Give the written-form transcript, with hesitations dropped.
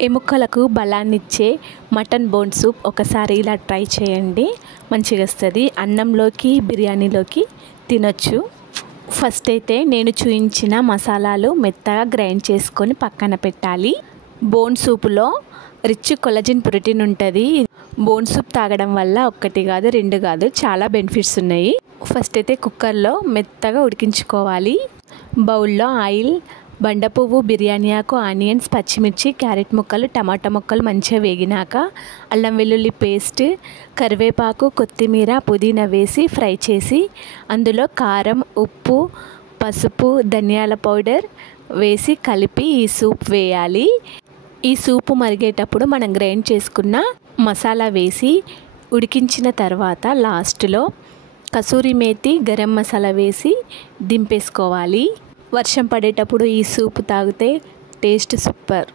ఎముకలకు బలాన్నిచ్చే mutton bone soup ఒకసారి ఇలా ట్రై చేయండి. మంచిగా వస్తుంది. అన్నంలోకి బిర్యానీలోకి తినొచ్చు. ఫస్ట్ అయితే నేను చూపించిన మసాలాలు మెత్తగా గ్రైండ్ చేసుకొని పక్కన పెట్టాలి. బోన్ సూపులో రిచ్ కొలజిన్ ప్రోటీన్ ఉంటుంది. బోన్ సూప్ తాగడం వల్ల ఒక్కటి కాదు, రెండు కాదు, చాలా బెనిఫిట్స్ ఉన్నాయి. ఫస్ట్ అయితే కుక్కర్లో మెత్తగా ఉడికించుకోవాలి. బౌల్లో ఆయిల్, బండ పువ్వు, బిర్యానీ ఆకు, ఆనియన్స్, పచ్చిమిర్చి, క్యారెట్ ముక్కలు, టమాటా ముక్కలు మంచిగా వేగినాక అల్లం వెల్లుల్లి పేస్ట్, కరివేపాకు, కొత్తిమీర, పుదీనా వేసి ఫ్రై చేసి అందులో కారం, ఉప్పు, పసుపు, ధనియాల పౌడర్ వేసి కలిపి ఈ సూప్ వేయాలి. ఈ సూపు మరిగేటప్పుడు మనం గ్రైండ్ చేసుకున్న మసాలా వేసి ఉడికించిన తర్వాత లాస్ట్లో కసూరి మేతి, గరం మసాలా వేసి దింపేసుకోవాలి. వర్షం పడేటప్పుడు ఈ సూప్ తాగితే టేస్ట్ సూపర్.